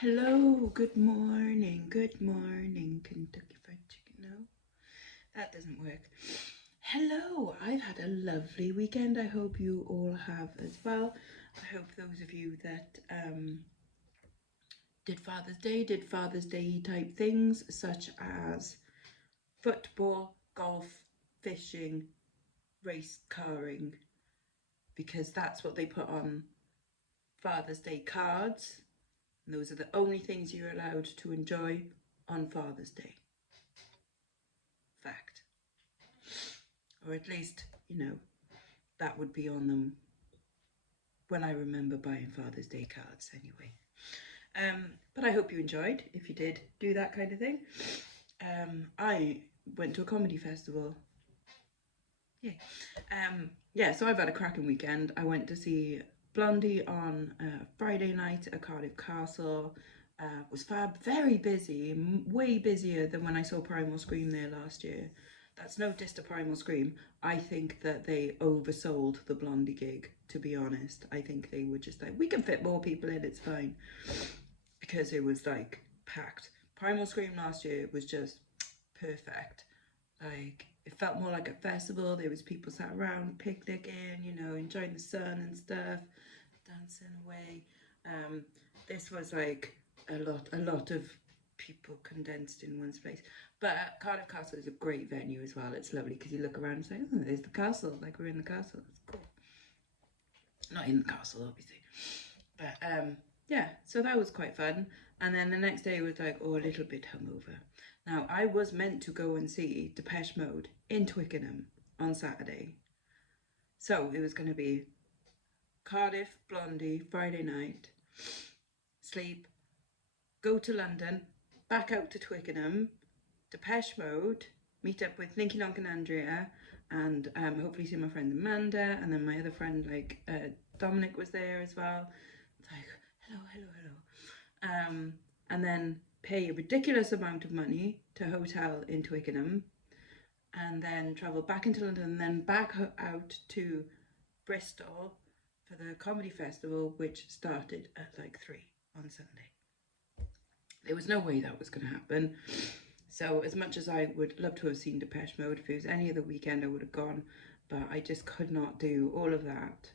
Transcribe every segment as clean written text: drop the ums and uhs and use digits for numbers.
Hello, good morning, Kentucky Fried Chicken. No, that doesn't work. Hello, I've had a lovely weekend. I hope you all have as well. I hope those of you that did Father's Day type things such as football, golf, fishing, race carring, because that's what they put on Father's Day cards. And those are the only things you're allowed to enjoy on Father's Day. Fact. Or at least, that would be on them when I remember buying Father's Day cards anyway. But I hope you enjoyed, if you did do that kind of thing. I went to a comedy festival. Yeah, so I've had a cracking weekend. I went to see Blondie on Friday night at Cardiff Castle. Was fab, very busy, way busier than when I saw Primal Scream there last year. That's no diss to Primal Scream. I think that they oversold the Blondie gig, to be honest. I think they were just like, we can fit more people in, it's fine. Because it was like packed. Primal Scream last year was just perfect. Like, it felt more like a festival. There was people sat around picnicking, enjoying the sun and stuff, dancing away. This was like a lot of people condensed in one place. But Cardiff Castle is a great venue as well. It's lovely because you look around and say, oh, there's the castle. Like, we're in the castle. It's cool. Not in the castle, obviously. But yeah, so that was quite fun. And then the next day was like, oh, a little bit hungover. Now, I was meant to go and see Depeche Mode in Twickenham on Saturday. So it was going to be Cardiff, Blondie, Friday night, sleep, go to London, back out to Twickenham, Depeche Mode, meet up with Ninky Nonk and Andrea, and hopefully see my friend Amanda, and then my other friend, Dominic was there as well. It's like, hello. And then pay a ridiculous amount of money to a hotel in Twickenham, and then travel back into London, and then back out to Bristol for the comedy festival, which started at like 3 on Sunday. There was no way that was going to happen. So as much as I would love to have seen Depeche Mode, if it was any other weekend I would have gone, but I just could not do all of that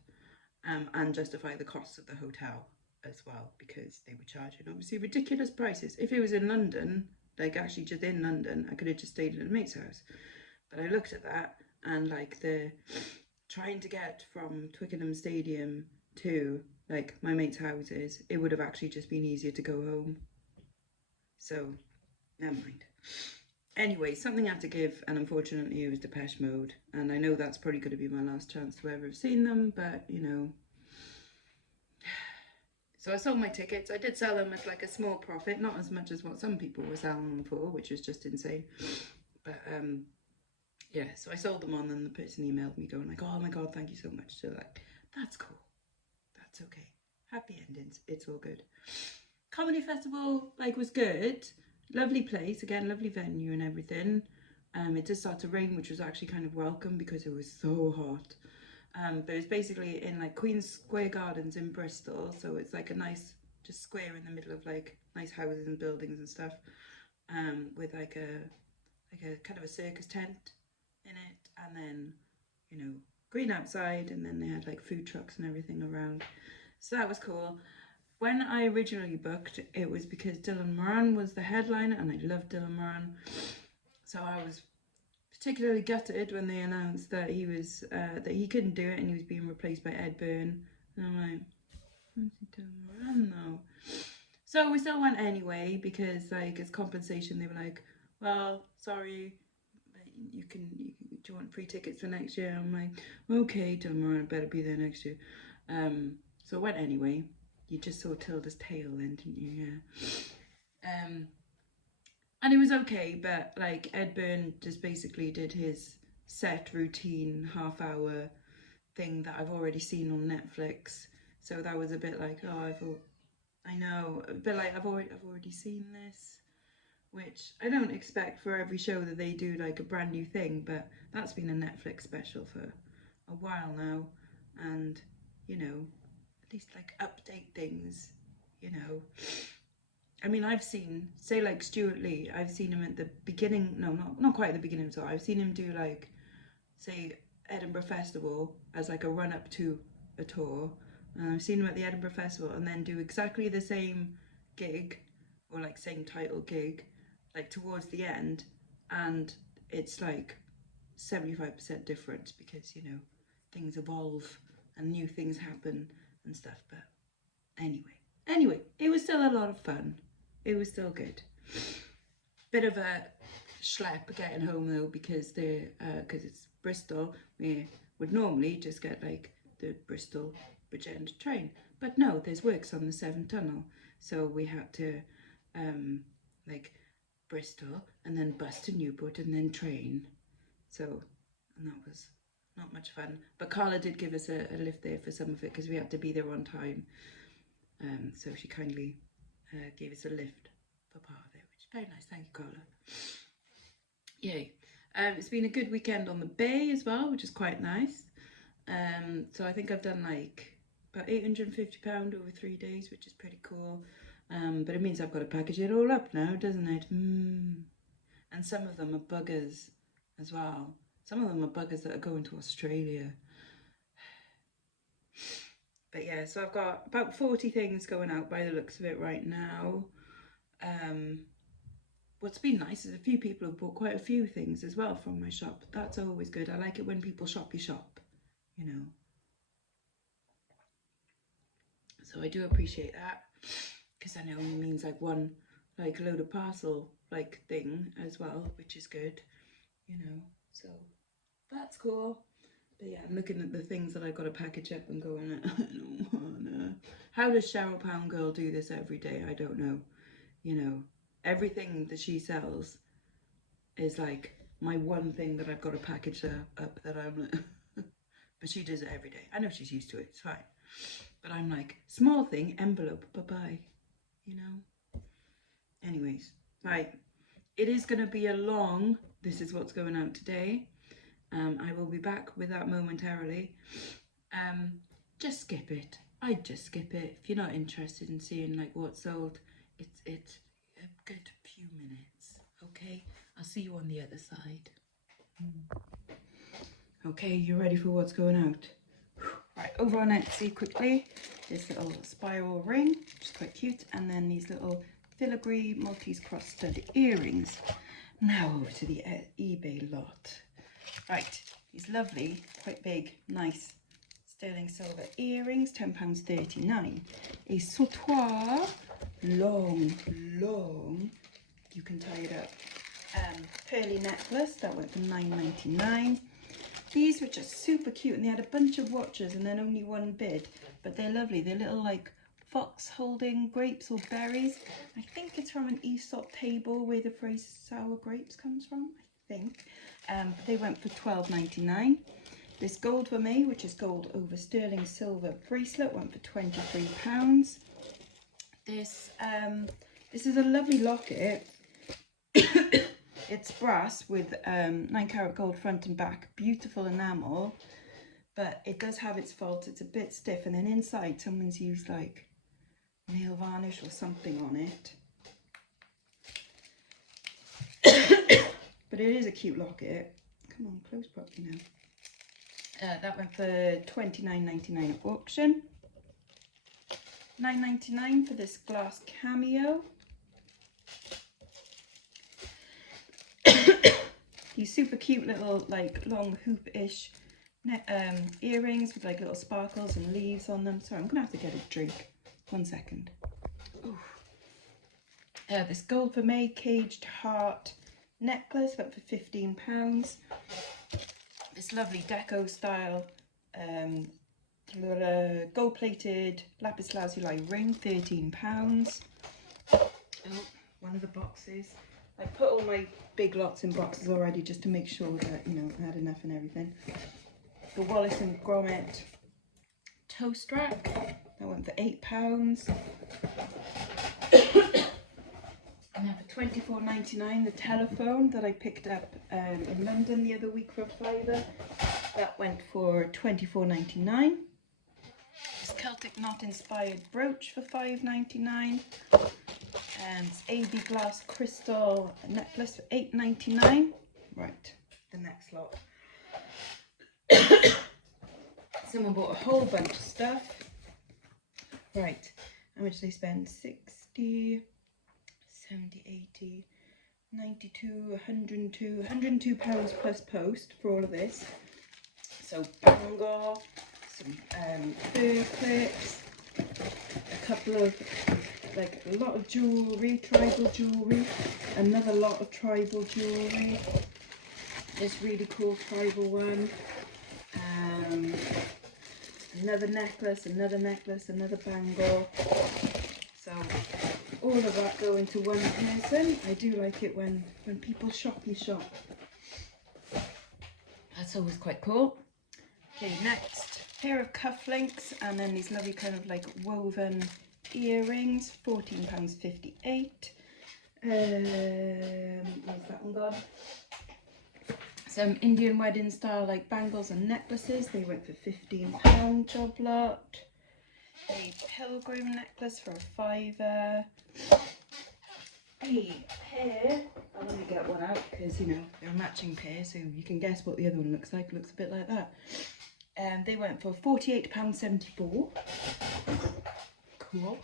and justify the costs of the hotel as well, because they were charging obviously ridiculous prices. If it was in London, like actually just in London, I could have just stayed at a mate's house. But I looked at that, and like the trying to get from Twickenham Stadium to like my mate's houses, it would have actually just been easier to go home. So never mind. Anyway, something had to give, and unfortunately it was Depeche Mode. And I know that's probably going to be my last chance to ever have seen them, but So I sold my tickets. I did sell them at like a small profit, not as much as what some people were selling them for, which was just insane. But yeah, so I sold them on, and the person emailed me going like, oh my God, thank you so much. So like, that's cool. That's okay. Happy endings. It's all good. Comedy festival was good. Lovely place, again, lovely venue and everything. It did start to rain, which was actually kind of welcome because it was so hot. But it was basically in like Queen's Square Gardens in Bristol, so it's like a nice just square in the middle of like nice houses and buildings and stuff, with like a kind of a circus tent in it, and then green outside, and then they had like food trucks and everything around. So that was cool. When I originally booked, it was because Dylan Moran was the headliner, and I love Dylan Moran. So I was particularly gutted when they announced that he was that he couldn't do it and he was being replaced by Ed Byrne. And I'm like, what's he doing Moran though? So we still went anyway because like as compensation they were like, well, sorry, you can do you want free tickets for next year? I'm like, okay, Dylan Moran, better be there next year. So I went anyway. You just saw Tilda's tail then, didn't you? Yeah. And it was okay, but like Ed Byrne just basically did his set routine half-hour thing that I've already seen on Netflix. So that was a bit like, oh, I know, a bit like I've already seen this, which I don't expect for every show that they do like a brand new thing, but that's been a Netflix special for a while now, and at least like update things, I mean, I've seen, say like Stuart Lee, I've seen him at the beginning, no, not quite at the beginning of the tour. I've seen him do like, say, Edinburgh Festival as like a run up to a tour. And I've seen him at the Edinburgh Festival and then do exactly the same gig, or like same title gig, like towards the end. And it's like 75% different because, you know, things evolve and new things happen and stuff. But anyway, it was still a lot of fun. It was still good. Bit of a schlep getting home though, because it's Bristol. We would normally just get like the Bristol Bridgend train, but no, there's works on the Severn Tunnel, so we had to like Bristol and then bus to Newport and then train. So, and that was not much fun. But Carla did give us a lift there for some of it because we had to be there on time. So she kindly gave us a lift for part of it, which is very nice. Thank you, Carla. Yay. It's been a good weekend on the bay as well, which is quite nice. So I think I've done like about £850 over 3 days, which is pretty cool. But it means I've got to package it all up now, doesn't it? And some of them are buggers as well. Some of them are buggers that are going to Australia. But yeah, so I've got about 40 things going out by the looks of it right now. What's been nice is a few people have bought quite a few things as well from my shop. That's always good. I like it when people shop your shop, you know. So I do appreciate that, because I know it means like one like load of parcel like thing as well, which is good, you know. So that's cool. But yeah, I'm looking at the things that I've got to package up and going, I don't wanna. How does Cheryl Pound Girl do this every day? I don't know. You know, everything that she sells is like my one thing that I've got to package up that I'm but she does it every day. I know she's used to it, it's fine. But I'm like, small thing, envelope, bye-bye, you know. Anyways, right, it is going to be a long, this is what's going out today. I will be back with that momentarily. Just skip it. I'd just skip it. If you're not interested in seeing like what's sold, it's a good few minutes. Okay, I'll see you on the other side. Okay, you ready for what's going out? Right, over on Etsy quickly, this little spiral ring, which is quite cute, and then these little filigree Maltese cross stud earrings. Now over to the eBay lot. Right, these lovely, quite big, nice sterling silver earrings, £10.39. A sautoir, long, you can tie it up. Pearly necklace, that went for £9.99. These were just super cute, and they had a bunch of watches and then only one bid, but they're lovely. They're little like fox holding grapes or berries. I think it's from an Aesop table where the phrase sour grapes comes from, I think. But they went for £12.99. This gold vermeil, which is gold over sterling silver bracelet, went for £23. This is a lovely locket. It's brass with 9-carat gold front and back, beautiful enamel, but it does have its faults. It's a bit stiff, and then inside someone's used like nail varnish or something on it. But it is a cute locket. Come on, close properly now. That went for £29.99 at auction. £9.99 for this glass cameo. These super cute little like long hoop-ish earrings with like little sparkles and leaves on them. Sorry, I'm gonna have to get a drink. 1 second. This gold vermeil caged heart necklace went for £15. This lovely deco style gold plated lapis lazuli ring, £13. Oh, one of the boxes. I put all my big lots in boxes already just to make sure that, you know, I had enough and everything. The Wallace and Gromit toast rack, that went for £8. And then for £24.99, the telephone that I picked up in London the other week for a flavour, that went for £24.99. This Celtic knot inspired brooch for £5.99. And it's AB glass crystal necklace for £8.99. Right, the next lot. Someone bought a whole bunch of stuff. Right, how much did they spend? 60, 70, 80, 92, 102 pounds plus post for all of this. So bangle, some fur clips, a couple of, like a lot of jewellery, tribal jewellery, another lot of tribal jewellery, this really cool tribal one, another necklace, another bangle. So all of that go into one person. I do like it when people shoppy shop. That's always quite cool. Okay, next pair of cufflinks, and then these lovely kind of like woven earrings, £14.58. Where's that one gone? Some Indian wedding style like bangles and necklaces. They went for £15 job lot. A pilgrim necklace for a £5. A pair, I'll let me get one out because you know they're a matching pair, so you can guess what the other one looks like. It looks a bit like that. And they went for £48.74. Cool.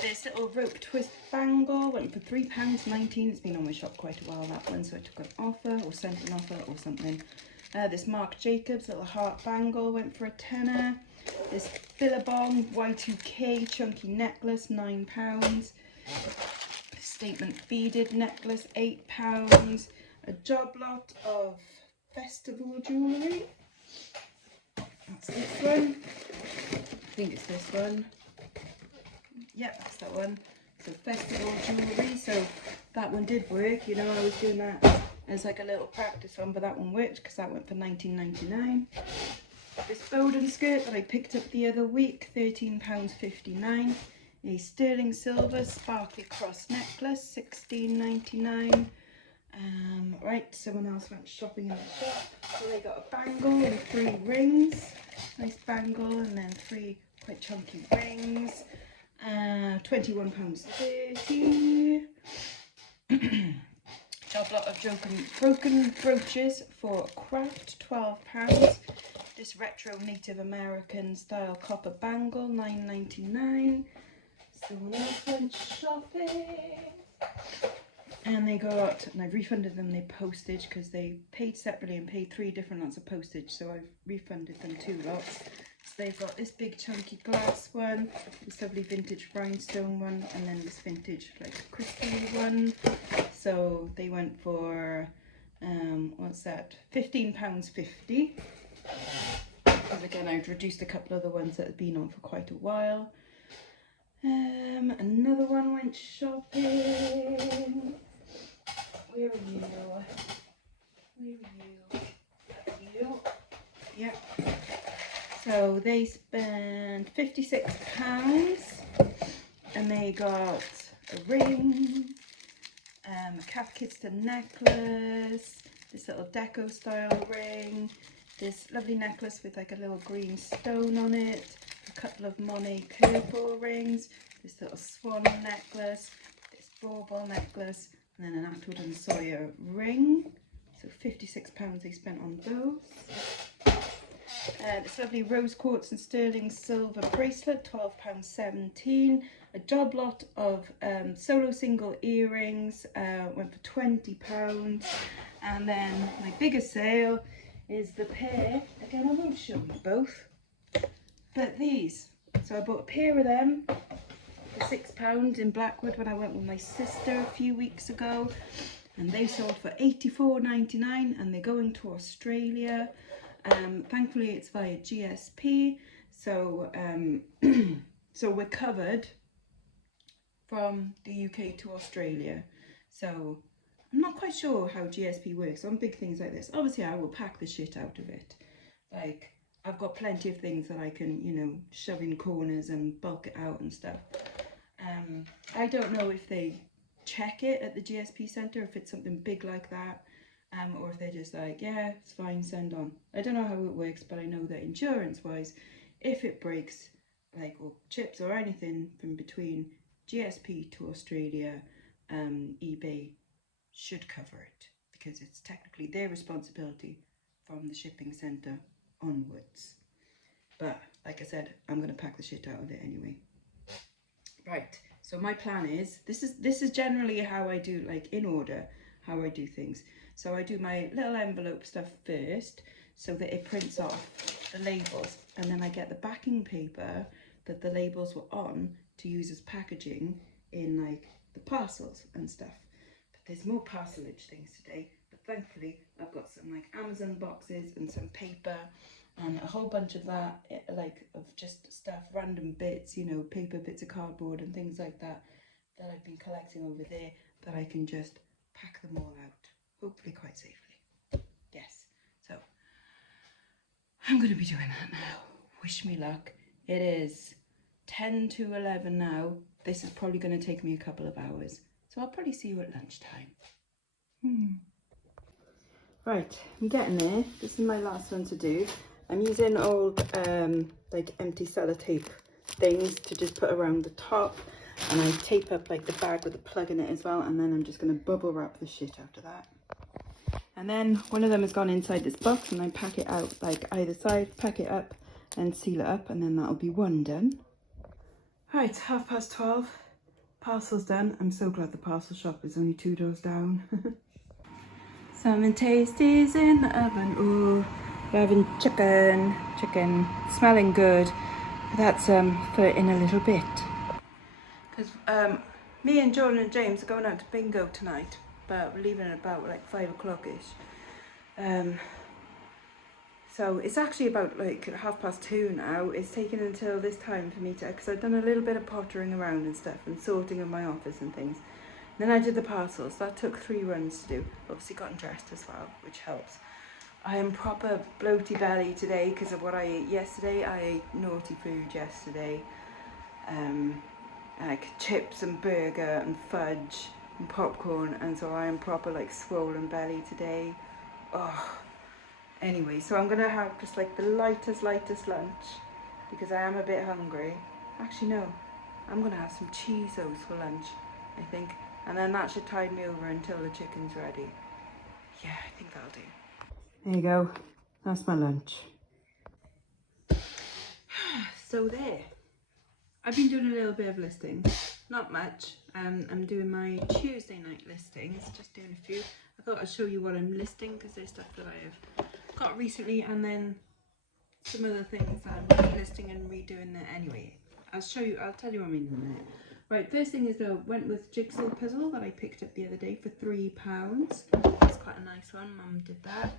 This little rope twist bangle went for £3.19. It's been on my shop quite a while, that one, so I took an offer or sent an offer or something. This Marc Jacobs little heart bangle went for a tenner. This Billabong Y2K chunky necklace, £9. Statement beaded necklace, £8. A job lot of festival jewellery. That's this one. I think it's this one. Yep, that's that one. So festival jewellery. So that one did work. You know, I was doing that as like a little practice one, but that one worked because that went for £19.99. This Bowden skirt that I picked up the other week, £13.59. A sterling silver sparkly cross necklace, £16.99. Right, someone else went shopping in the shop. So they got a bangle and 3 rings. Nice bangle and then 3 quite chunky rings. £21.30. Job lot of broken brooches for craft, £12. This retro Native American style copper bangle, £9.99. Someone else went shopping. And they got, and I've refunded them their postage because they paid separately and paid 3 different lots of postage. So I've refunded them 2 lots. So they've got this big chunky glass one, this lovely vintage rhinestone one, and then this vintage like crystal one. So they went for, what's that, £15.50. Because again, I'd reduced a couple of the ones that had been on for quite a while. Another one went shopping. Where are you? Where are you? Yep. So they spent £56 and they got a ring, a Calf Kidston necklace, this little deco style ring, this lovely necklace with like a little green stone on it, a couple of Monet purple rings, this little swan necklace, this bauble necklace, and then an Atwood and Sawyer ring. So £56 they spent on those. This lovely rose quartz and sterling silver bracelet, £12.17. A job lot of solo single earrings, went for £20. And then my biggest sale is the pair, again I won't show you both, but these. So I bought a pair of them for £6 in Blackwood when I went with my sister a few weeks ago, and they sold for £84.99 and they're going to Australia. Thankfully it's via GSP, so so we're covered from the UK to Australia. So I'm not quite sure how GSP works on big things like this. Obviously I will pack the shit out of it. Like, I've got plenty of things that I can, you know, shove in corners and bulk it out and stuff. I don't know if they check it at the GSP centre, if it's something big like that, or if they're just like, yeah, it's fine, send on. I don't know how it works, but I know that insurance wise, if it breaks, like, or chips or anything from between, GSP to Australia, eBay should cover it because it's technically their responsibility from the shipping centre onwards. But like I said, I'm going to pack the shit out of it anyway. Right, so my plan is, this is generally how I do, like in order, how I do things. So I do my little envelope stuff first so that it prints off the labels, and then I get the backing paper that the labels were on to use as packaging in like the parcels and stuff. But there's more parcelage things today, but thankfully I've got some like Amazon boxes and some paper and a whole bunch of that, like of just stuff, random bits, you know, paper bits of cardboard and things like that that I've been collecting over there, that I can just pack them all out, hopefully quite safely. Yes, so I'm going to be doing that now. Wish me luck. It is 10 to 11 now. This is probably going to take me a couple of hours, so I'll probably see you at lunchtime. Right, I'm getting there. This is my last one to do. I'm using old like empty sellotape things to just put around the top, and I tape up like the bag with the plug in it as well, and then I'm just going to bubble wrap the shit after that. And then one of them has gone inside this box, and I pack it out like either side, pack it up and seal it up, and then that'll be one done. Right, 12:30, parcel's done. I'm so glad the parcel shop is only 2 doors down. Some tasties in the oven. Ooh, we're having chicken, smelling good. That's for in a little bit. Because me and Jordan and James are going out to bingo tonight, but we're leaving at about like 5 o'clock-ish. So it's actually about like 2:30 now. It's taken until this time for me to, because I've done a little bit of pottering around and stuff and sorting of my office and things. Then I did the parcels. That took 3 runs to do. Obviously gotten dressed as well, which helps. I am proper bloaty belly today because of what I ate yesterday. I ate naughty food yesterday. Like chips and burger and fudge and popcorn, and so I am proper like swollen belly today. Oh. Anyway, so I'm gonna have just like the lightest lunch because I am a bit hungry. Actually no, I'm gonna have some Cheetos for lunch, I think. And then that should tide me over until the chicken's ready. Yeah, I think that'll do. There you go. That's my lunch. So there. I've been doing a little bit of listing. Not much. I'm doing my Tuesday night listings. Just doing a few. I thought I'd show you what I'm listing because there's stuff that I have got recently, and then some other things that I'm listing and redoing there. Anyway, I'll tell you what I mean in a minute. Right, first thing is I went with jigsaw puzzle that I picked up the other day for £3. It's quite a nice one. Mum did that.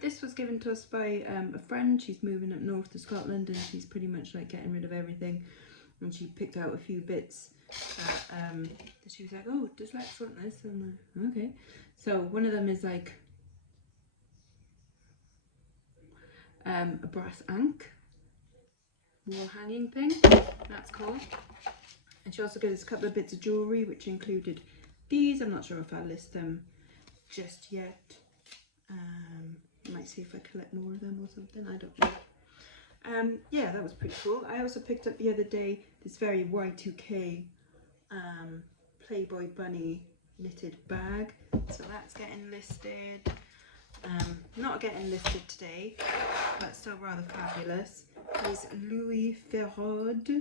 This was given to us by a friend. She's moving up north to Scotland, and she's pretty much like getting rid of everything. And she picked out a few bits that she was like, oh, does Lex want this? And I'm like, okay. So one of them is like a brass ankh wall hanging thing. That's cool. And she also gave us a couple of bits of jewellery, which included these. I'm not sure if I'll list them just yet. I might see if I collect more of them or something. I don't know. Yeah, that was pretty cool. I also picked up the other day this very Y2K Playboy bunny knitted bag. So that's getting listed. Not getting listed today, but still rather fabulous. These Louis Farod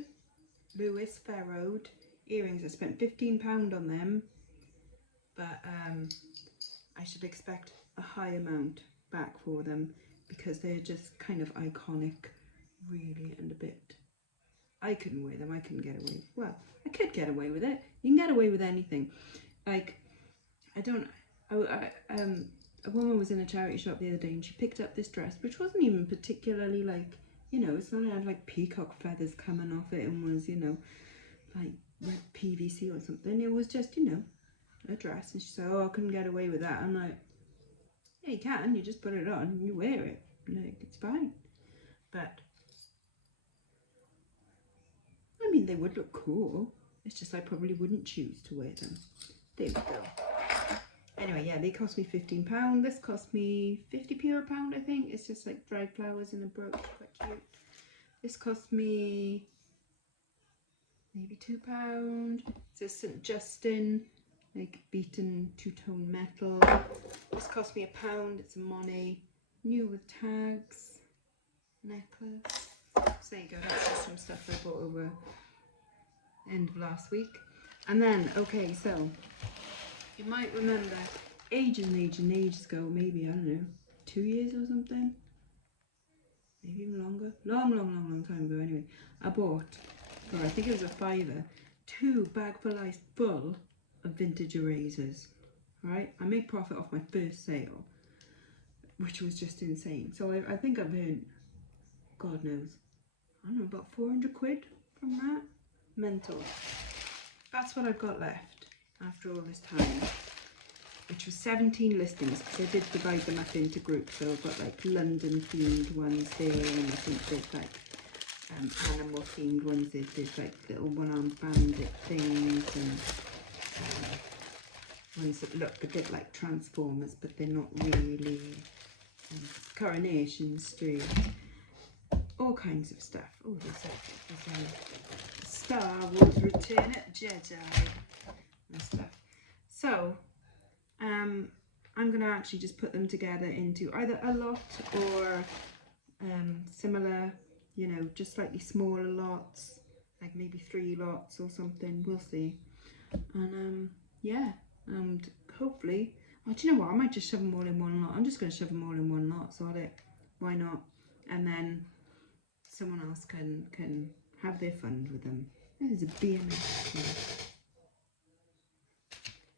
earrings. I spent £15 on them, but I should expect a high amount back for them because they're just kind of iconic, really, and a bit. I couldn't wear them. I couldn't get away. Well, I could get away with it. You can get away with anything. Like, a woman was in a charity shop the other day and she picked up this dress, which wasn't even particularly like, you know, it's not like it had like peacock feathers coming off it and was, you know, like red PVC or something. It was just, you know, a dress. And she said, oh, I couldn't get away with that. I'm like, yeah, you can. You just put it on and you wear it. Like, it's fine. But, I mean, they would look cool. It's just I probably wouldn't choose to wear them. There we go. Anyway, yeah, they cost me £15. This cost me 50p or a pound, I think. It's just like dried flowers in a brooch, quite cute. This cost me maybe £2. It says St Justin, like beaten two-tone metal. This cost me £1. It's a Monet, new with tags, necklace. So there you go, that's just some stuff I bought over end of last week. And then, okay, so you might remember ages ago, maybe, I don't know, 2 years or something, maybe even longer, long time ago anyway, I bought, for I think it was a £5, 2 bagfuls full of vintage erasers. Right, I made profit off my first sale, which was just insane. So I think I've earned, God knows, I don't know, about 400 quid from that. Mental. That's what I've got left after all this time, which was 17 listings, because I did divide them up into groups. So I've got like London themed ones there, and I think there's like animal themed ones. There's like little one-armed bandit things, and ones that look a bit like Transformers, but they're not really. Coronation Street, all kinds of stuff. Oh, there's Star Wars Return at Jedi and stuff. So I'm gonna actually just put them together into either a lot or similar, you know, just slightly smaller lots, like maybe 3 lots or something. We'll see. And yeah, and hopefully, oh, do you know what, I might just shove them all in one lot. I'm just going to shove them all in one lot, sod it, why not? And then someone else can have their fun with them. There's a BMX.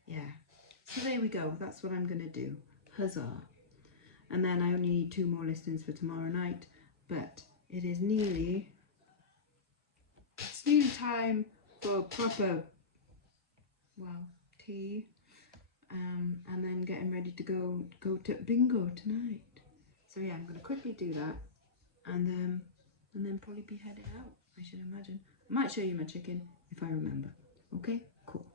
Yeah, so there we go, that's what I'm going to do. Huzzah. And then I only need 2 more listings for tomorrow night, but it is nearly time for proper, well, tea, and then getting ready to go to bingo tonight. So yeah, I'm going to quickly do that, and then probably be heading out, I should imagine. I might show you my chicken if I remember. Okay, cool.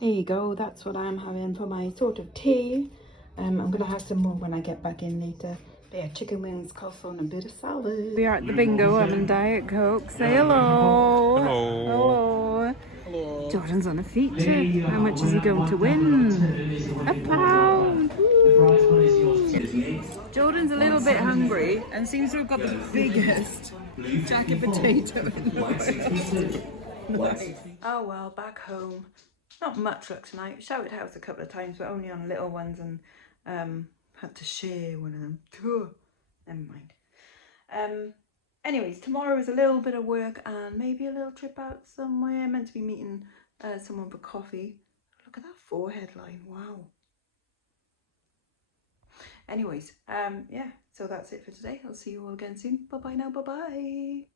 There you go, that's what I'm having for my sort of tea. I'm going to have some more when I get back in later. But yeah, chicken wings, coleslaw and a bit of salad. We are at the bingo having Diet Coke. Say hello. Hello. Hello. Hello. Jordan's on a feature. How much is he going to win? £1. Jordan's a little bit hungry and seems to have got the biggest jacket potato in the world. Nice. Oh well, back home. Not much luck tonight. Shouted house a couple of times, but only on little ones, and had to share one of them. Never mind. Anyways, tomorrow is a little bit of work and maybe a little trip out somewhere. Meant to be meeting someone for coffee. Look at that forehead line. Wow. Anyways, yeah, so that's it for today. I'll see you all again soon. Bye bye now. Bye bye.